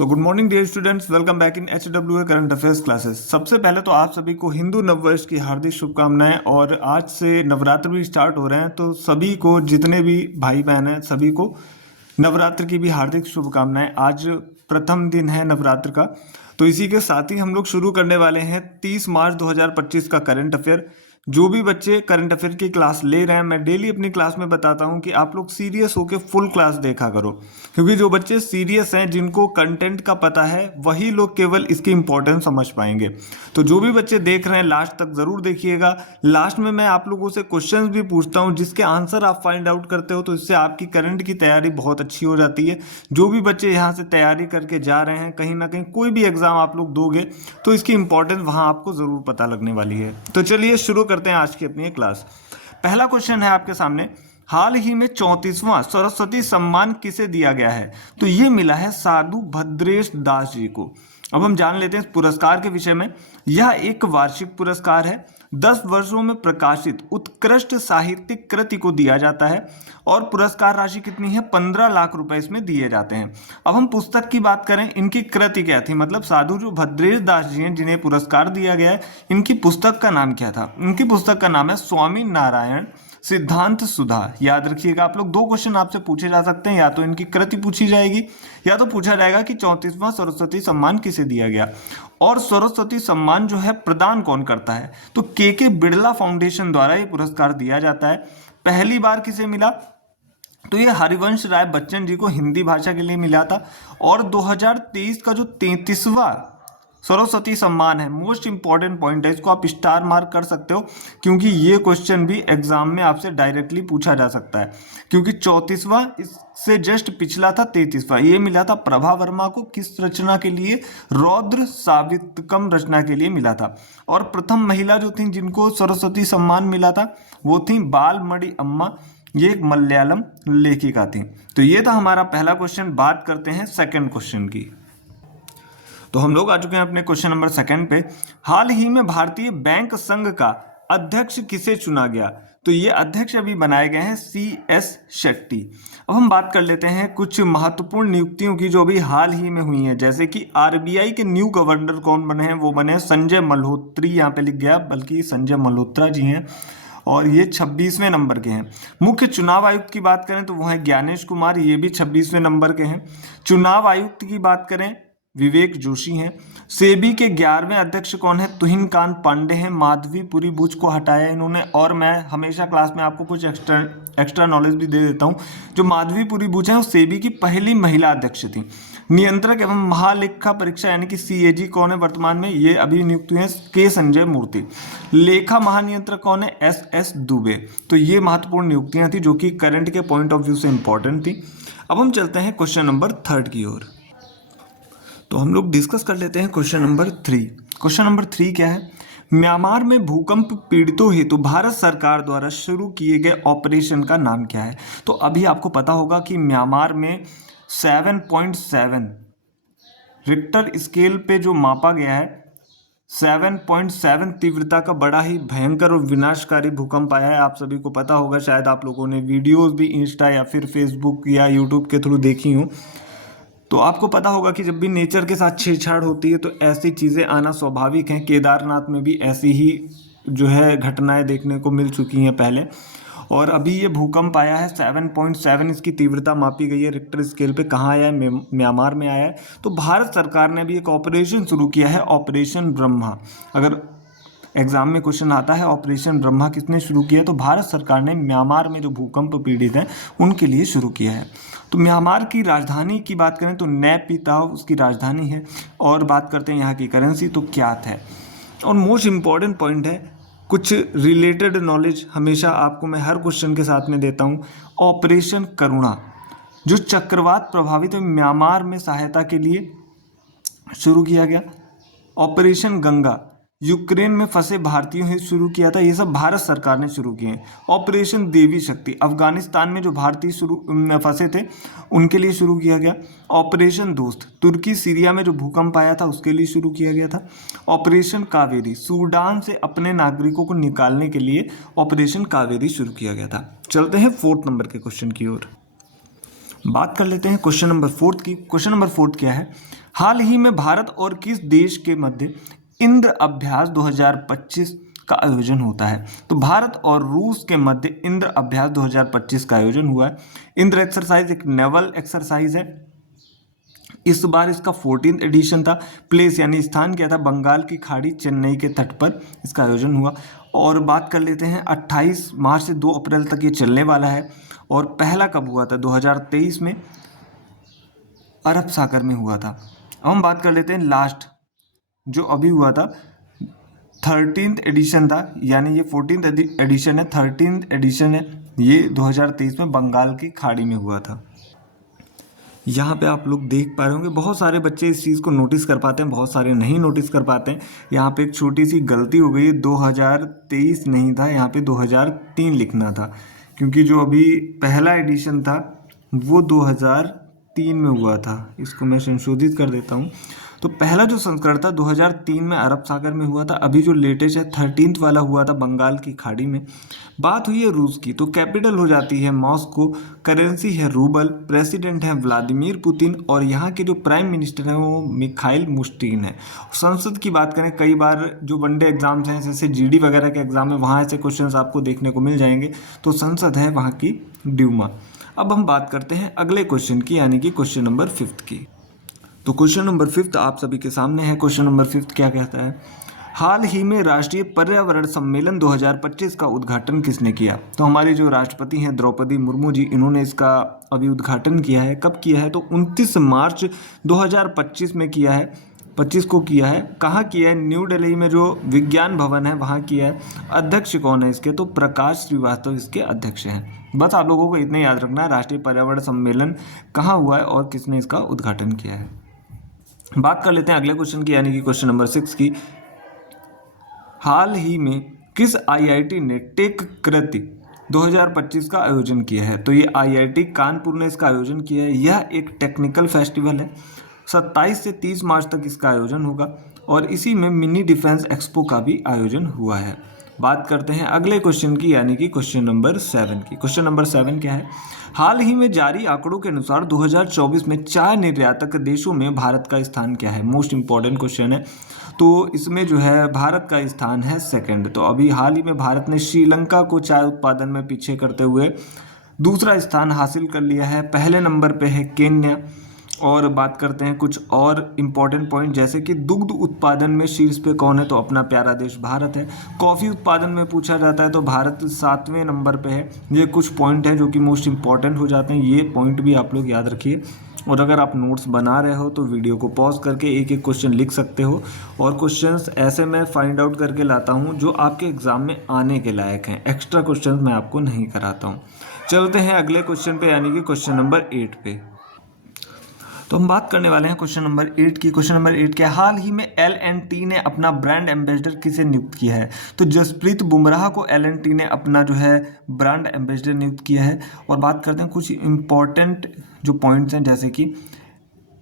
So good morning dear students, welcome back in HWA current affairs classes. सबसे पहले तो आप सभी को हिंदू नववर्ष की हार्दिक शुभकामनाएं। और आज से नवरात्र भी स्टार्ट हो रहे हैं, तो सभी को, जितने भी भाई बहन हैं, सभी को नवरात्र की भी हार्दिक शुभकामनाएं। आज प्रथम दिन है नवरात्र का, तो इसी के साथ ही हम लोग शुरू करने वाले हैं 30 मार्च 2025 का करंट अफेयर। जो भी बच्चे करंट अफेयर की क्लास ले रहे हैं, मैं डेली अपनी क्लास में बताता हूं कि आप लोग सीरियस होकर फुल क्लास देखा करो, क्योंकि जो बच्चे सीरियस हैं, जिनको कंटेंट का पता है, वही लोग केवल इसकी इंपॉर्टेंस समझ पाएंगे। तो जो भी बच्चे देख रहे हैं, लास्ट तक जरूर देखिएगा। लास्ट में मैं आप लोगों से क्वेश्चंस भी पूछता हूं, जिसके आंसर आप फाइंड आउट करते हो, तो इससे आपकी करंट की तैयारी बहुत अच्छी हो जाती है। जो भी बच्चे यहाँ से तैयारी करके जा रहे हैं, कहीं ना कहीं कोई भी एग्जाम आप लोग दोगे तो इसकी इंपॉर्टेंस वहाँ आपको जरूर पता लगने वाली है। तो चलिए शुरू करते हैं आज की अपनी क्लास। पहला क्वेश्चन है आपके सामने, हाल ही में 34वां सरस्वती सम्मान किसे दिया गया है? तो ये मिला है साधु भद्रेश दास जी को। अब हम जान लेते हैं इस पुरस्कार के विषय में। यह एक वार्षिक पुरस्कार है, 10 वर्षों में प्रकाशित उत्कृष्ट साहित्यिक कृति को दिया जाता है और पुरस्कार राशि कितनी है? 15 लाख रुपए इसमें दिए जाते हैं। अब हम पुस्तक की बात करें, इनकी कृति क्या थी, मतलब साधु जो भद्रेश दास जी हैं, जिन्हें पुरस्कार दिया गया है, इनकी पुस्तक का नाम क्या था? इनकी पुस्तक का नाम है स्वामी नारायण सिद्धांत सुधा। याद रखिएगा, आप लोग 2 क्वेश्चन आपसे पूछे जा सकते हैं, या तो इनकी कृति पूछी जाएगी या तो पूछा जाएगा कि 34वां सरस्वती सम्मान किसे दिया गया। और सरस्वती सम्मान जो है प्रदान कौन करता है? तो के बिड़ला फाउंडेशन द्वारा ये पुरस्कार दिया जाता है। पहली बार किसे मिला? तो ये हरिवंश राय बच्चन जी को हिंदी भाषा के लिए मिला था। और 2023 का जो 33वां सरस्वती सम्मान है, मोस्ट इंपॉर्टेंट पॉइंट है, इसको आप स्टार मार्क कर सकते हो, क्योंकि ये क्वेश्चन भी एग्जाम में आपसे डायरेक्टली पूछा जा सकता है। क्योंकि 34वां इससे जस्ट पिछला था 33वां, ये मिला था प्रभा वर्मा को। किस रचना के लिए? रौद्र सावित्कम रचना के लिए मिला था। और प्रथम महिला जो थी जिनको सरस्वती सम्मान मिला था, वो थी बालमणि अम्मा। ये एक मलयालम लेखिका थी। तो ये था हमारा पहला क्वेश्चन। बात करते हैं सेकंड क्वेश्चन की। तो हम लोग आ चुके हैं अपने क्वेश्चन नंबर 2 पे। हाल ही में भारतीय बैंक संघ का अध्यक्ष किसे चुना गया? तो ये अध्यक्ष अभी बनाए गए हैं CS शेट्टी। अब हम बात कर लेते हैं कुछ महत्वपूर्ण नियुक्तियों की जो अभी हाल ही में हुई हैं। जैसे कि RBI के न्यू गवर्नर कौन बने हैं? वो बने संजय मल्होत्री, यहाँ पे लिख गया, बल्कि संजय मल्होत्रा जी हैं, और ये 26वें नंबर के हैं। मुख्य चुनाव आयुक्त की बात करें तो वो है ज्ञानेश कुमार, ये भी 26वें नंबर के हैं। चुनाव आयुक्त की बात करें, विवेक जोशी हैं। सेबी के 11वें अध्यक्ष कौन है? तुहिनकांत पांडे हैं। माधवीपुरी बुच को हटाया इन्होंने। और मैं हमेशा क्लास में आपको कुछ एक्स्ट्रा नॉलेज भी दे देता हूं, जो माधवीपुरी बुच है वो सेबी की पहली महिला अध्यक्ष थी। नियंत्रक एवं महालेखा परीक्षा यानी कि CAG कौन है वर्तमान में? ये अभी नियुक्त हुए हैं के संजय मूर्ति। लेखा महानियंत्रक कौन है? SS दुबे। तो ये महत्वपूर्ण नियुक्तियां थी जो कि करंट के पॉइंट ऑफ व्यू से इंपॉर्टेंट थी। अब हम चलते हैं क्वेश्चन नंबर 3 की ओर। तो हम लोग डिस्कस कर लेते हैं क्वेश्चन नंबर 3। क्वेश्चन नंबर 3 क्या है? म्यांमार में भूकंप पीड़ितों हेतु भारत सरकार द्वारा शुरू किए गए ऑपरेशन का नाम क्या है? तो अभी आपको पता होगा कि म्यांमार में 7.7 रिक्टर स्केल पे जो मापा गया है, 7.7 तीव्रता का बड़ा ही भयंकर और विनाशकारी भूकंप आया है। आप सभी को पता होगा, शायद आप लोगों ने वीडियोस भी इंस्टा या फिर फेसबुक या यूट्यूब के थ्रू देखी हो। तो आपको पता होगा कि जब भी नेचर के साथ छेड़छाड़ होती है तो ऐसी चीज़ें आना स्वाभाविक है। केदारनाथ में भी ऐसी ही जो है घटनाएं देखने को मिल चुकी हैं पहले। और अभी ये भूकंप आया है 7.7, इसकी तीव्रता मापी गई है रिक्टर स्केल पे। कहाँ आया है? म्यांमार में आया है। तो भारत सरकार ने भी एक ऑपरेशन शुरू किया है, ऑपरेशन ब्रह्मा। अगर एग्जाम में क्वेश्चन आता है ऑपरेशन ब्रह्मा किसने शुरू किया, तो भारत सरकार ने म्यांमार में जो भूकंप पीड़ित हैं उनके लिए शुरू किया है। तो म्यांमार की राजधानी की बात करें तो नैपीताव उसकी राजधानी है। और बात करते हैं यहाँ की करेंसी, तो क्यात है। और मोस्ट इम्पॉर्टेंट पॉइंट है, कुछ रिलेटेड नॉलेज हमेशा आपको मैं हर क्वेश्चन के साथ में देता हूँ। ऑपरेशन करुणा जो चक्रवात प्रभावित म्यांमार में सहायता के लिए शुरू किया गया। ऑपरेशन गंगा यूक्रेन में फंसे भारतीयों ने शुरू किया था, ये सब भारत सरकार ने शुरू किए हैं। ऑपरेशन देवी शक्ति अफगानिस्तान में जो भारतीय फंसे थे उनके लिए शुरू किया गया। ऑपरेशन दोस्त तुर्की सीरिया में जो भूकंप आया था उसके लिए शुरू किया गया था। ऑपरेशन कावेरी सूडान से अपने नागरिकों को निकालने के लिए ऑपरेशन कावेरी शुरू किया गया था। चलते हैं 4th नंबर के क्वेश्चन की ओर। बात कर लेते हैं क्वेश्चन नंबर 4 की। क्वेश्चन नंबर 4 क्या है? हाल ही में भारत और किस देश के मध्य इंद्र अभ्यास 2025 का आयोजन होता है? तो भारत और रूस के मध्य इंद्र अभ्यास 2025 का आयोजन हुआ है। इंद्र एक्सरसाइज एक नेवल एक्सरसाइज है। इस बार इसका 14th एडिशन था। प्लेस यानी स्थान क्या था? बंगाल की खाड़ी, चेन्नई के तट पर इसका आयोजन हुआ। और बात कर लेते हैं 28 मार्च से 2 अप्रैल तक ये चलने वाला है। और पहला कब हुआ था? 2023 में अरब सागर में हुआ था। अब हम बात कर लेते हैं लास्ट जो अभी हुआ था, 13th एडिशन था, यानी ये 14th एडिशन है, 13th एडिशन है, ये 2023 में बंगाल की खाड़ी में हुआ था। यहाँ पे आप लोग देख पा रहे होंगे बहुत सारे बच्चे इस चीज़ को नोटिस कर पाते हैं, बहुत सारे नहीं नोटिस कर पाते हैं। यहाँ पे एक छोटी सी गलती हो गई, 2023 नहीं था, यहाँ पे 2003 लिखना था, क्योंकि जो अभी पहला एडिशन था वो 2003 में हुआ था। इसको मैं संशोधित कर देता हूँ। तो पहला जो संस्करण था 2003 में अरब सागर में हुआ था। अभी जो लेटेस्ट है 13th वाला हुआ था बंगाल की खाड़ी में। बात हुई है रूस की, तो कैपिटल हो जाती है मॉस्को, करेंसी है रूबल, प्रेसिडेंट है व्लादिमीर पुतिन और यहाँ के जो प्राइम मिनिस्टर हैं वो मिखाइल मुश्टिन है। संसद की बात करें, कई बार जो वनडे एग्जाम्स हैं जैसे जीडी वगैरह के एग्जाम है वहाँ ऐसे क्वेश्चन आपको देखने को मिल जाएंगे। तो संसद है वहाँ की ड्यूमा। अब हम बात करते हैं अगले क्वेश्चन की, यानी कि क्वेश्चन नंबर 5 की। तो क्वेश्चन नंबर 5 आप सभी के सामने है। क्वेश्चन नंबर 5 क्या कहता है? हाल ही में राष्ट्रीय पर्यावरण सम्मेलन 2025 का उद्घाटन किसने किया? तो हमारी जो राष्ट्रपति हैं द्रौपदी मुर्मू जी, इन्होंने इसका अभी उद्घाटन किया है। कब किया है? तो 29 मार्च 2025 में किया है, 25 को किया है। कहाँ किया है? न्यू दिल्ली में जो विज्ञान भवन है वहाँ किया है। अध्यक्ष कौन है इसके? तो प्रकाश श्रीवास्तव इसके अध्यक्ष हैं। बस आप लोगों को इतना याद रखना है, राष्ट्रीय पर्यावरण सम्मेलन कहाँ हुआ है और किसने इसका उद्घाटन किया है। बात कर लेते हैं अगले क्वेश्चन की, यानी कि क्वेश्चन नंबर 6 की। हाल ही में किस आईआईटी ने टेक कृति 2025 का आयोजन किया है? तो ये आईआईटी कानपुर ने इसका आयोजन किया है। यह एक टेक्निकल फेस्टिवल है। 27 से 30 मार्च तक इसका आयोजन होगा और इसी में मिनी डिफेंस एक्सपो का भी आयोजन हुआ है। बात करते हैं अगले क्वेश्चन की, यानी कि क्वेश्चन नंबर 7 की। क्वेश्चन नंबर 7 क्या है? हाल ही में जारी आंकड़ों के अनुसार 2024 में चाय निर्यातक देशों में भारत का स्थान क्या है? मोस्ट इंपॉर्टेंट क्वेश्चन है। तो इसमें जो है भारत का स्थान है 2nd। तो अभी हाल ही में भारत ने श्रीलंका को चाय उत्पादन में पीछे करते हुए दूसरा स्थान हासिल कर लिया है। पहले नंबर पे है केन्या। और बात करते हैं कुछ और इम्पॉर्टेंट पॉइंट, जैसे कि दुग्ध उत्पादन में शीर्ष पे कौन है? तो अपना प्यारा देश भारत है। कॉफ़ी उत्पादन में पूछा जाता है तो भारत 7वें नंबर पे है। ये कुछ पॉइंट हैं जो कि मोस्ट इंपॉर्टेंट हो जाते हैं, ये पॉइंट भी आप लोग याद रखिए। और अगर आप नोट्स बना रहे हो तो वीडियो को पॉज करके एक एक क्वेश्चन लिख सकते हो। और क्वेश्चंस ऐसे मैं फाइंड आउट करके लाता हूँ जो आपके एग्जाम में आने के लायक हैं। एक्स्ट्रा क्वेश्चन मैं आपको नहीं कराता हूँ। चलते हैं अगले क्वेश्चन पे, यानी कि क्वेश्चन नंबर 8 पे। तो हम बात करने वाले हैं क्वेश्चन नंबर 8 की। क्वेश्चन नंबर 8 क्या? हाल ही में L&T ने अपना ब्रांड एम्बेसडर किसे नियुक्त किया है? तो जसप्रीत बुमराह को L&T ने अपना जो है ब्रांड एम्बेसडर नियुक्त किया है। और बात करते हैं कुछ इंपॉर्टेंट जो पॉइंट्स हैं, जैसे कि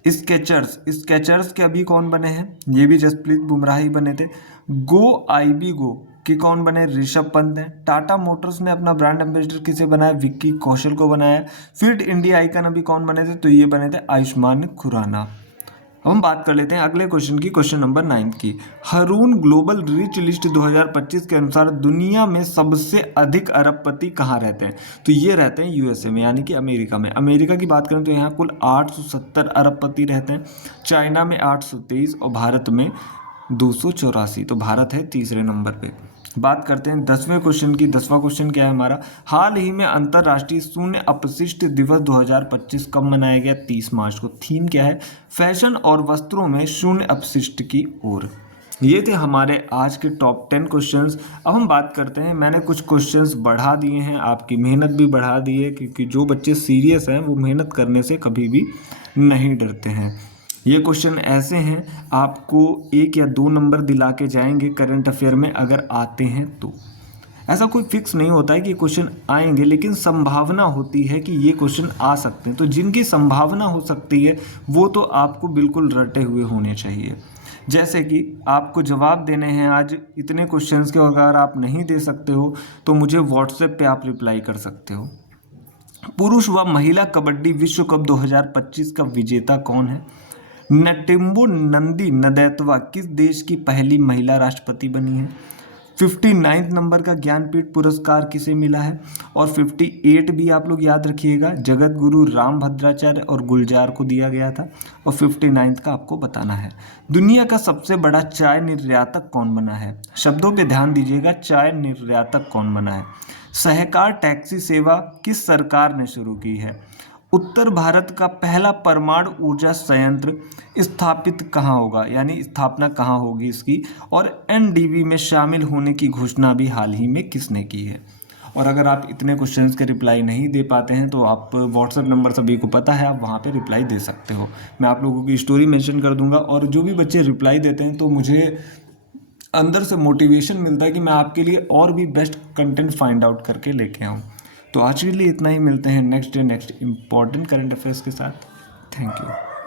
स्केचर्स के अभी कौन बने हैं? ये भी जसप्रीत बुमराह ही बने थे। गो कि कौन बने? ऋषभ पंत हैं। टाटा मोटर्स ने अपना ब्रांड एम्बेसडर किसे बनाया? विक्की कौशल को बनाया। फिट इंडिया आइकन अभी कौन बने थे? तो ये बने थे आयुष्मान खुराना। अब हम बात कर लेते हैं अगले क्वेश्चन की, क्वेश्चन नंबर 9 की। हरून ग्लोबल रिच लिस्ट 2025 के अनुसार दुनिया में सबसे अधिक अरबपति कहाँ रहते हैं? तो ये रहते हैं यूएसए में, यानी कि अमेरिका में। अमेरिका की बात करें तो यहाँ कुल 870 अरबपति रहते हैं। चाइना में 823 और भारत में 284। तो भारत है तीसरे नंबर पे। बात करते हैं 10वें क्वेश्चन की। 10वां क्वेश्चन क्या है हमारा? हाल ही में अंतर्राष्ट्रीय शून्य अपशिष्ट दिवस 2025 कब मनाया गया? 30 मार्च को। थीम क्या है? फैशन और वस्त्रों में शून्य अपशिष्ट की ओर। ये थे हमारे आज के टॉप 10 क्वेश्चंस। अब हम बात करते हैं, मैंने कुछ क्वेश्चंस बढ़ा दिए हैं, आपकी मेहनत भी बढ़ा दी है, क्योंकि जो बच्चे सीरियस हैं वो मेहनत करने से कभी भी नहीं डरते हैं। ये क्वेश्चन ऐसे हैं, आपको 1 या 2 नंबर दिला के जाएंगे करंट अफेयर में अगर आते हैं तो। ऐसा कोई फिक्स नहीं होता है कि क्वेश्चन आएंगे, लेकिन संभावना होती है कि ये क्वेश्चन आ सकते हैं। तो जिनकी संभावना हो सकती है वो तो आपको बिल्कुल रटे हुए होने चाहिए। जैसे कि आपको जवाब देने हैं आज इतने क्वेश्चंस के, अगर आप नहीं दे सकते हो तो मुझे व्हाट्सएप पे आप रिप्लाई कर सकते हो। पुरुष व महिला कबड्डी विश्व कप 2025 का विजेता कौन है? नटिम्बु नंदी नदैतवा किस देश की पहली महिला राष्ट्रपति बनी है? 59 नंबर का ज्ञानपीठ पुरस्कार किसे मिला है? और 58 भी आप लोग याद रखिएगा, जगत गुरु रामभद्राचार्य और गुलजार को दिया गया था। और 59 का आपको बताना है। दुनिया का सबसे बड़ा चाय निर्यातक कौन बना है? शब्दों पे ध्यान दीजिएगा, चाय निर्यातक कौन बना है? सहकार टैक्सी सेवा किस सरकार ने शुरू की है? उत्तर भारत का पहला परमाणु ऊर्जा संयंत्र स्थापित कहाँ होगा, यानी स्थापना कहाँ होगी इसकी? और एनडीवी में शामिल होने की घोषणा भी हाल ही में किसने की है? और अगर आप इतने क्वेश्चंस के रिप्लाई नहीं दे पाते हैं तो आप व्हाट्सएप नंबर सभी को पता है, आप वहाँ पे रिप्लाई दे सकते हो। मैं आप लोगों की स्टोरी मेंशन कर दूंगा, और जो भी बच्चे रिप्लाई देते हैं तो मुझे अंदर से मोटिवेशन मिलता है कि मैं आपके लिए और भी बेस्ट कंटेंट फाइंड आउट करके लेके आऊँ। तो आज के लिए इतना ही, मिलते हैं next day next important current affairs के साथ। Thank you.